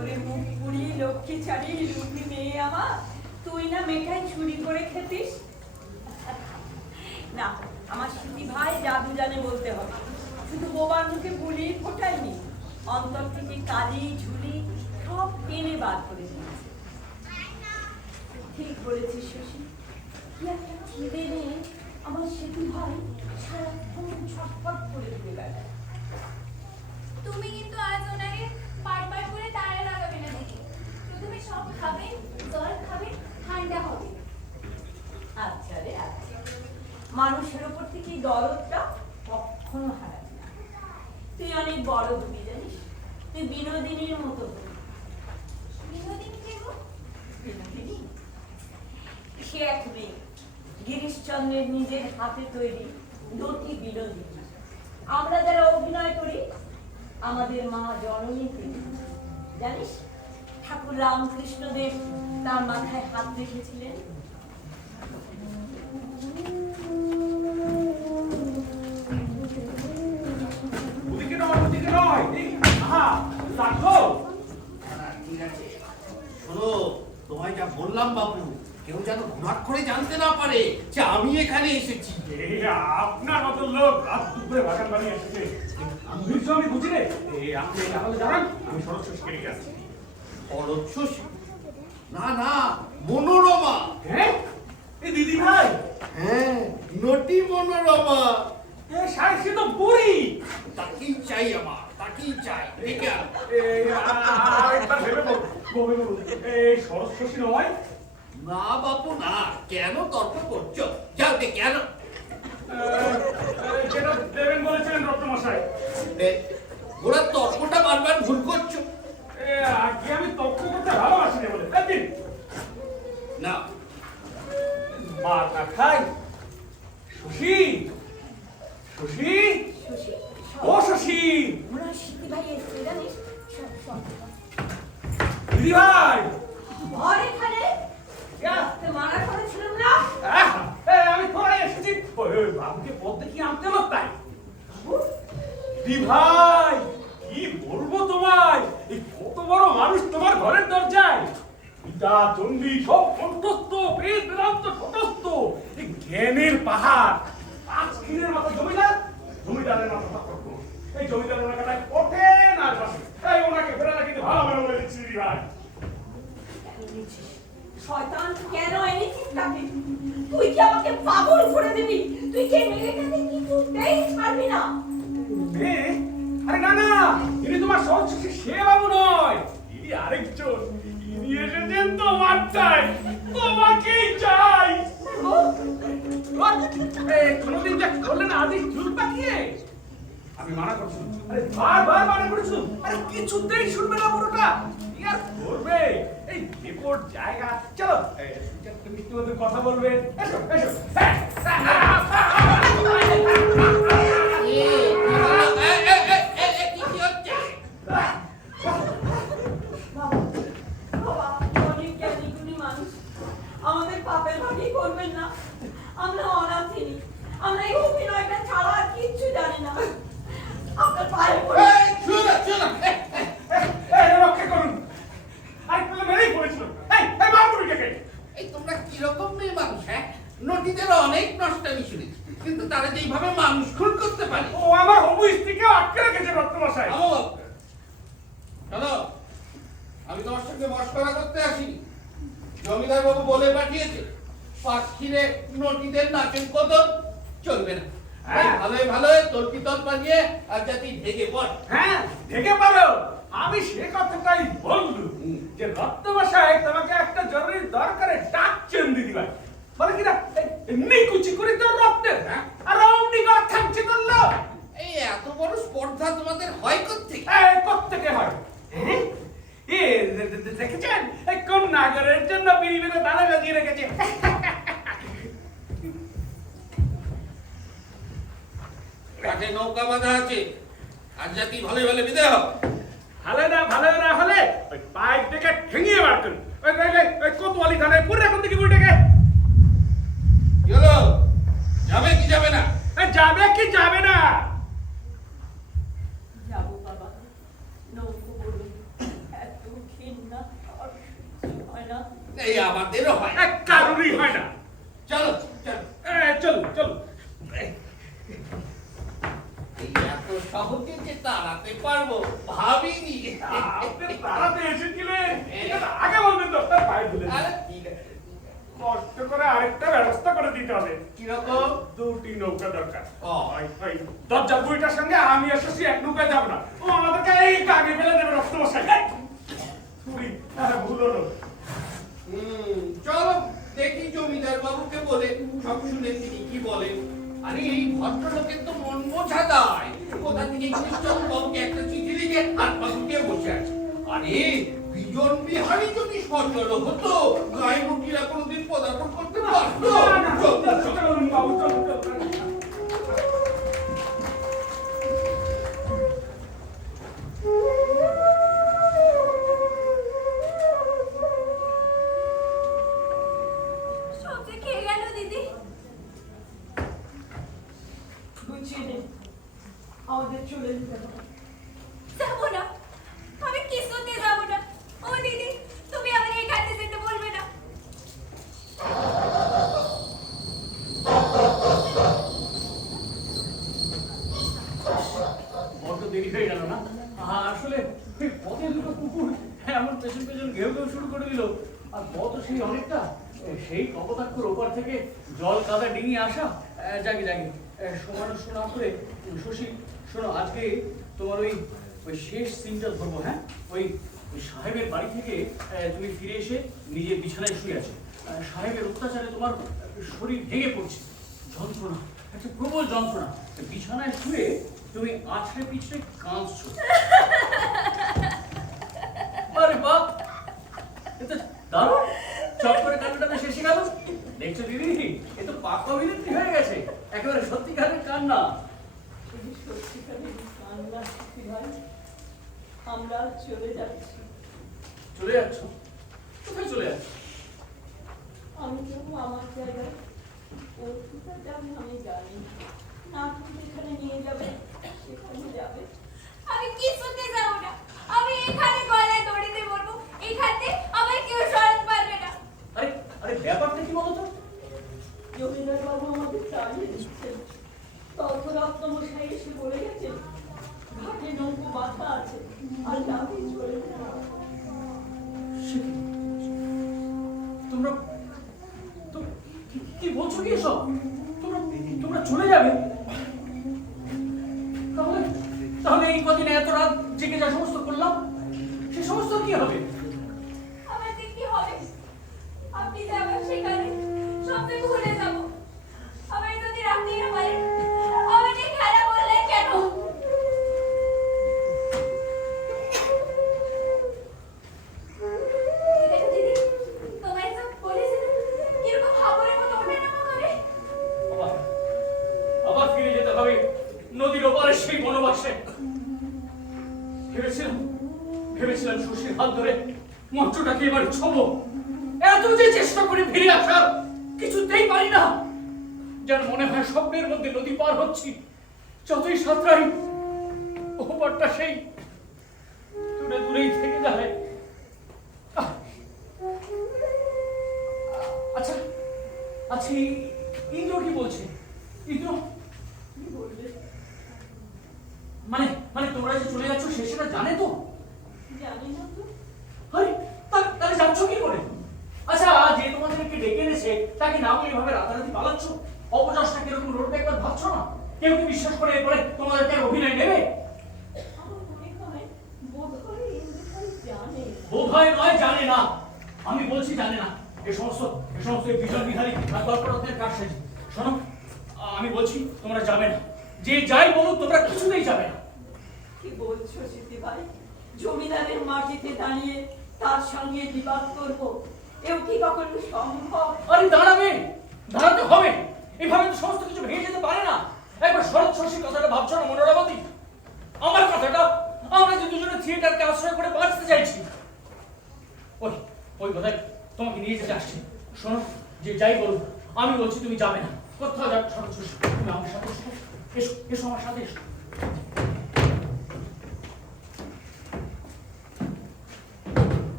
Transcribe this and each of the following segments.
ওরে মুখ পুরি লক্ষ্মী ছাড়ি রূপী মেয়ে আমার, তুই না মেঘায় চুরি করে খেতিস? না, আমার স্মৃতি ভাই জাদু জানে বলতে হবে। শুধু বোবার মুখে বুলি ফোটায়নি, অন্তর থেকে কালি ঝুলি সব টেনে বার করে দিয়েছে। ঠিক বলেছিস শশী, কি একটা খিদে নিয়ে আমার স্মৃতি ভাই সারাক্ষণ ছটফট করে ঘুরে বেড়ায়। তুমি কিন্তু আজ ওনাকে বারবার করে তাড়া লাগাবে না দেখি। প্রথমে সব খাবে, জল খাবে, ঠান্ডা হবে। আচ্ছা রে আচ্ছা, মানুষের ওপর থেকে দরদটা কখনো হারাবি না। তুই অনেক বড় হবি জানিস, তুই বিনোদিনীর মতো হবি। বিনোদিনী কে গো? বিনোদিনী সে এক মেয়ে, গিরিশচন্দ্রের নিজের হাতে তৈরি দুটি বিনোদিনী। আমরা যারা অভিনয় করি আমাদের মা জননী তিনি। জানিস, ঠাকুর রামকৃষ্ণদেব তার মাথায় হাত রেখেছিলেন। শোনো, তোমায় যা বললাম বাবু, কেউ যেন ঘুরাট করে জানতে না পারে যে আমি এখানে এসেছি। আপনার মতো লোক রাত দুপুরে বাগান বানিয়ে এসেছে, আমি বুঝি রে। আপনি তাহলে জানান, আমি শরৎ শশীকে রেখে আসছি। শরৎ শশী? না না, মনোরমা। হ্যাঁ, এই দিদি ভাই। হ্যাঁ, নটি মনোরমা। সে তো বুড়ি। তাকেই চাই আমার, তাকেই চাই। দেখে আরেকবার ভেবে বলুন, এই শরৎ শশী নয়? না বাপু না, কেন তর্ক করছো? যাও দে, কেন যেটা দেবেন বলেছিলেন রত্নমশাই। ওরা তর্কটা বারবার ভুল করছো। আগে আমি তর্ক করতে ভালোবাসি না বলে একদিন না মাথা খাই। শশী, শশী, শশী, ও শশী, ওনার স্মৃতি ভাই এসছে জানিস। দিদি ভাই। ঘর এখানে মানা করেছিলাম না। আমি তোরা এসেছি বাবুকে পথ দেখিয়ে আনতে হলো তাই। দিদি ভাই, কি বলবো তোমায়, এই কত বড় মানুষ তোমার ঘরের দরজায়। পিতা চণ্ডী সব কণ্ঠস্থ, বেদ বেদান্ত তটস্থ, এই জ্ঞানের পাহাড়। পাঁচ ক্ষীরের মাথা জমিদার, জমিদারের মাথা পাত্র। এই জমিদারের মাথাটায় ওঠে না বসে। এই ওনাকে ফেরাটা কিন্তু ভালো ভালো বলে দিচ্ছি দিদি ভাই। শয়তান, কেন এনেছিস তাকে? তুই কি আমাকে পাগল করে দিবি? তুই কি মেয়েটাকে কিছুতেই ছাড়বি না? মেয়ে? আরে না না, ইনি তোমার শরৎ শশী সে বাবু নয়, ইনি আরেকজন। ইনি এসেছেন তোমার চাই, তোমাকেই চাই। কোনোদিন যা করলেন আদি চুল পাকিয়ে। আমি মানা করছি, আরে বারবার মানা করেছি, আরে কিছুতেই শুনবে না বড়টা। কি আর করবে, এই রিপোর্ট জায়গা। চলো তুমি একটু ওদের কথা বলবে। এসো এসো। আমাদের পাপের ভাগই করবেন না। আমরা অনাথিনী, আমরা এই অভিনয়টা ছাড়া আর কিচ্ছু জানি না। আপনার পায়ে পড়ে রক্ষা করুন। আরেকটা মেরেই পড়েছিল। এই তোমরা কিরকম মেয়ে মানুষ? হ্যাঁ, নদীদের অনেক নষ্টামি শুনেছি, কিন্তু তারা যেইভাবে মানুষ খুন করতে পারে। ও আমার হবু স্ত্রীকে আটকে রেখেছে রত্নমশাই। চলো, আমি তোমার সঙ্গে মশকরা করতে আসিনি। জমিদার বাবু বলে পাঠিয়েছে পাখিরে নদীদের নাচন কদম চলবে না। ভালোই ভালোই তল্পিতল বানিয়ে আর যাতে ঢেকে পড়। হ্যাঁ, ঢেকে পারো। আমি সে কথাটাই বললু যে রত্নমশাই তোমাকে একটা জরুরি দরকারে ডাকছেন দিদি ভাই। বলে কিনা এমনি কুচি করে তো রক্তের, হ্যাঁ, আর অমনি গলা থাকছে করলো। এই এত বড় স্পর্ধা তোমাদের হয় কোত্থেকে? কোত্থেকে হয়? দেখেছেন কোন নাগরের জন্য বিড়ি দানা গাজিয়ে রেখেছে। কাঠে নৌকা বাঁধা আছে, আর জাতি ভালো ভালো বিদায় হোক। ভালো না হলে ওই পাইপ থেকে ঠেঙিয়ে বার করুন। ওই কোতোয়ালি থানায় পুরো এখন থেকে বুড়িটাকে। কি হলো, যাবে কি যাবে না? যাবে কি যাবে না? যাবো বাবা, নৌকো বলুন, এত আমাদেরও হয় এক কারণই হয় না। চলো চলো চলো চলো। এই এত সহজে যে তাড়াতে পারবো ভাবিনি। আপনি তাড়াতে এসেছিলেন, এটা আগে বলবেন তো, তার পায়ে ধরে। আরে ঠিক আছে। কষ্ট করে আরেকটা ব্যবস্থা করে দিতে হবে। কিরকম? দুটি নৌকা দরকার। ও। ওই দরজার বুড়িটার সঙ্গে আমি এসেছি, এক নৌকায় যাব না। ও আমাদেরকে এই কাগে ফেলে দেবে রক্ত বসাই। চুরি, ভুল হলো। চলো দেখি জমিদার বাবুকে বলে সব শুনে তিনি কি বলেন। আরে এই ভদ্রলোকের তো মন বোঝা দায়। কোথা থেকে কৃষ্ণচন্দ্র বাবুকে একটা চিঠি লিখে হাত পা গুটিয়ে বসে আছে। আরে বিজন বিহারী যদি সচল হতো, গায়ে মুটিরা কোনোদিন পদার্পণ করতে পারতো? চলুন বাবু, চলুন চলুন। সবজি খেয়ে গেল দিদি। গুছিয়ে নে, আমাদের চলে যেতে হবে। যাবো না, আমি কিছুতে যাবো না। ও দিদি, তুমি আমাকে এখানে যেতে বলবে না। বড্ড দেরি হয়ে গেল না? আসলে ওই পথে দুটো কুকুর এমন পেছন পেছন ঘেউ ঘেউ শুরু করে দিল। আর পথ সেই অনেকটা, সেই কপোতাক্ষর ওপার থেকে জল কাদা ডিঙিয়ে আসা। জাগে জাগে সমানো শোনা করে শশী, শোনো, আজকে তোমার ওই ওই শেষ সিনটা ধরবো। হ্যাঁ, ওই ওই সাহেবের বাড়ি থেকে তুমি ফিরে এসে নিজের বিছানায় শুয়ে আছো। সাহেবের অত্যাচারে তোমার শরীর ভেঙে পড়ছে, যন্ত্রণা, একটা প্রবল যন্ত্রণা। বিছানায় শুয়ে তুমি আছড়ে পিছড়ে কাঁদছো। আরে বাপ, এটা দারুণ! চট করে কান্নাটা শেষে গেল। দেখছো দিদি, এ তো পাক অভিনেত্রী হয়ে গেছে, একেবারে সত্যিকারের কান্না। শুধু সত্যিকারের কান্না সত্যি ভাই। আমরা চলে যাচ্ছি। চলে যাচ্ছ? কোথায় চলে যাচ্ছ? আমি যাবো আমার জায়গায়, ওর কোথায় যাবে আমি জানি না। তুমি যেখানে নিয়ে যাবে সেখানে যাবে। আমি কিছুতে যাবো না। আমি এখানে গলায় দড়িতে বলবো, এখানে আমার কেউ সরাতে পারবে না। আরে আরে ব্যাপারটা কি বলতো? জমিদার বাবু আমাদের তাড়িয়ে দিচ্ছেন। তথরত্ন মশাই এসে বলে গেছেন ঘাটে নৌকো বাঁধা আছে, আর নামে চলে যাওয়া। সে কি? তোমরা কি বলছো কি এসব? তোমরা চলে যাবে? তাহলে তাহলে এই কদিনে এত রাত জেগে যা সমস্ত করলাম, সে সমস্ত কি হবে? আমার যে কি হবে? আপনি যাবেন সেখানে, সব থেকে ভুলে যাবো। আমার যদি রাখতে না পারেন, আমাকে খারাপ বললে কেন? দেখো দিদি, তোমায় সব বলেছে না, কিরকম হাবরের মতো ওঠানামা করে। আবার ফিরে যেতে হবে নদীর ওপারে সেই বনবাসে। ভেবেছিলাম শশীর হাত ধরে মন্ত্রটাকে এবার ছোবো। এত যে চেষ্টা করে ফিরে আসার, কিছুতেই পারি না। যার মনে হয় স্বপ্নের মধ্যে নদী পার হচ্ছি, যতই সাঁতরাই ওপারটা সেই দূরে দূরেই থেকে যায়। আচ্ছা আচ্ছা, ইন্দ্র কি বলছে? ইন্দ্র কি বলবে? মানে মানে তোমরা যে চলে যাচ্ছ সে সেটা জানে তো? জানি না তো। আরে তাহলে যাচ্ছ কি করে? আচ্ছা, যে তোমাদেরকে ডেকে এনেছে তাকে না বলে এভাবে রাতারাতি পালাচ্ছ, অপচেষ্টা কিরকম লড়বে একবার ভাবছো না? কেউ কি বিশ্বাস করে এরপরে তোমাদেরকে আর অভিনয় নেবে? আমার মনে হয় বোধহয় ইন্দ্র ভাই জানে। বোধ হয় নয়, জানে না। আমি বলছি জানে না। এই সমস্ত এই বিজন বিহারী আর গল্পরত্নের কারসাজি। শোনো, আমি বলছি তোমরা যাবে না। যে যাই বলুক তোমরা কিছুতেই যাবে না। কি বলছো সিদ্ধি ভাই? জমিদারের মাটিতে দাঁড়িয়ে তার সঙ্গে বিবাদ করবো, এও কি কখনো সম্ভব? আরে দাঁড়াতে হবে। এভাবে তো সমস্ত কিছু ভেঙে যেতে পারে না। একবার শরৎ শশীর কথাটা ভাবছো না মনোরমাবতী? আমার কথাটা, আমরা যে দুজনে থিয়েটারকে আশ্রয় করে বাঁচতে চাইছি, ওই কথায় তোমাকে নিয়ে যেতে আসছি। শোনো, যে যাই বলুক আমি বলছি তুমি যাবে না। কোথাও যাবে শরৎ শশী, তুমি আমার সাথে এসো। এসো এসো আমার সাথে এসো।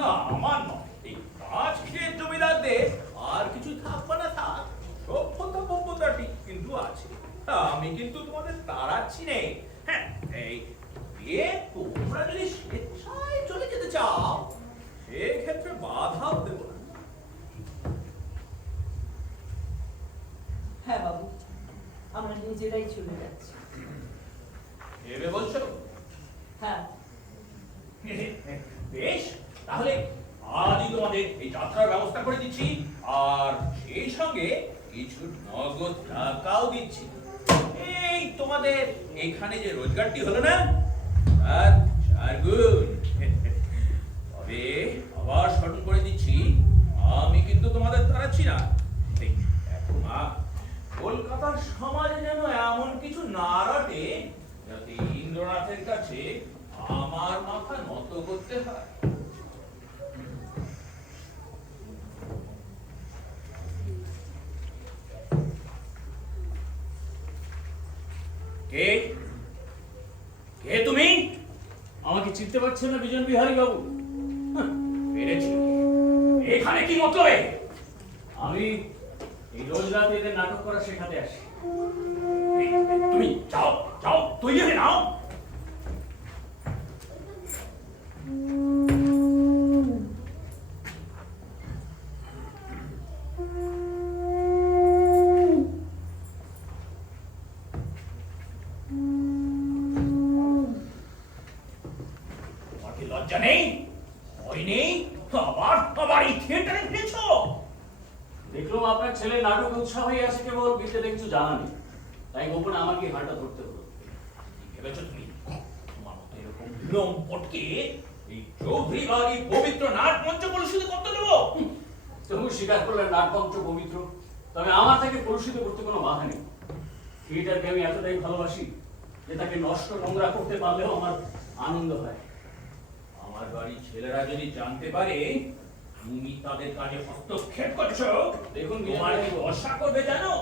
আমার নয়, এই পাঁচ খেত জমিদারদের আর কিছু থাকবে না থাক, সভ্যতা ভব্যতাটি কিন্তু আছে। আমি কিন্তু তোমাদের তাড়াচ্ছি নেই। হ্যাঁ, এই বিয়ে তোমরা যদি স্বেচ্ছায় চলে যেতে চাও সেক্ষেত্রে বাধাও দেব না। হ্যাঁ বাবু, আমরা নিজেরাই চলে যাচ্ছি। ভেবে বলছো? হ্যাঁ, বেশ, তাহলে আজই তোমাদের এই যাত্রার ব্যবস্থা করে দিচ্ছি, আর সেই সঙ্গে কিছু নগদ টাকাও দিচ্ছি। এই তোমাদের এখানে যে রোজগারটি হলো না, আর 4 গুণ। তবে আবার স্মরণ করে দিচ্ছি, আমি কিন্তু তোমাদের তাড়াচ্ছি না। এই দেখো মা, কলকাতার সমাজে যেন এমন কিছু না রটে যাতে ইন্দ্রনাথের কাছে আমার মাথা নত করতে হয়। কে কে তুমি? আমাকে চিনতে পারছেন না বিজন বিহারী বাবু? পেরেছি। এখানে কি মতলবে? আমি এই রোজ রাতে এদের নাটক করা শেখাতে আসি। তুমি যাও যাও, তৈরি হয়ে নাও। তোমার কি লজ্জা নেই? ভয় নেই? আবার আবার এই থিয়েটারে ফিরেছো? দেখলাম আপনার ছেলে নাটকে উৎসাহ হয়ে আছে, কেবল বিদ্যাতে কিছু জানা নেই, তাই গোপনে আমাকে হাঁটা ধরতে হলো। কি ভেবেছো তুমি? তোমার মতো এরকম লম্পটকে এই চৌধুরী বাড়ি পবিত্র নাট মঞ্চ কলুষিত করতে দেবো? তবু স্বীকার করলেন নাটমঞ্চ পবিত্র, তবে আমার তাকে কলুষিত করতে কোনো বাধা নেই। থিয়েটারকে আমি এতটাই ভালোবাসি যে তাকে নষ্ট নোংরা করতে পারলেও আমার আনন্দ হয়। আমার বাড়ির ছেলেরা যদি জানতে পারে তুমি তাদের কাজে হস্তক্ষেপ করছো, দেখুন তোমার কি দশা করবে জানো?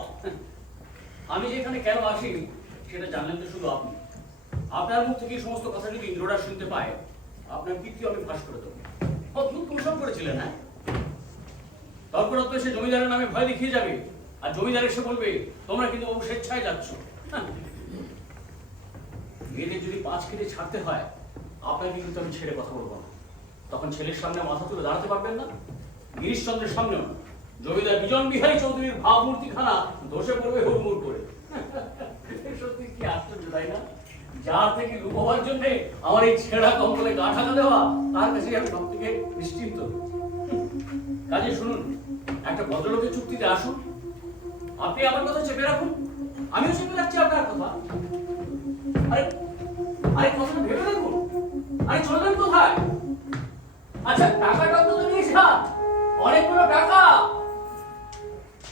আমি যেখানে কেন আসিনি সেটা জানলেন তো শুধু আপনি। আপনার মুখ থেকে এই সমস্ত কথা যদি ইন্দ্ররা শুনতে পায়, আপনার কীর্তি আমি ফাঁস করে দেবো। অদ্ভুত কৌশল করেছিলেন, হ্যাঁ? তৎপরত্ব এসে জমিদারের নামে ভয় দেখিয়ে যাবে, আর জমিদার এসে বলবে তোমরা কিন্তু বাবু স্বেচ্ছায় যাচ্ছ। মেয়েদের যদি 5 কেটে ছাড়তে হয়, আপনাকে কিন্তু আমি ছেড়ে কথা বলবো না। তখন ছেলের সামনে মাথা তুলে দাঁড়াতে পারবেন না, গিরিশচন্দ্রের সামনেও না। জমিদার বিজন বিহারী চৌধুরীর ভাবমূর্তিখানা ধসে পড়বে হুড়মুড় করে। সত্যি কি আশ্চর্য, তাই না? যার থেকে লুকোবার জন্য আমার এই ছেঁড়া কম্বলে গা ঢাকা দেওয়া, তার কাছে আমি সব থেকে নিশ্চিন্ত। কাজে শুনুন, একটা ভদ্রলোকের চুক্তিতে আসুন। আপনি আমার কথা চেপে রাখুন, আমিও চেপে রাখছি আপনার কথা। আরে আরে কথাটা ভেবে দেখুন। আরে চলবেন কোথায়? আচ্ছা, টাকাটা তো নিয়েছিলাম, অনেকগুলো টাকা।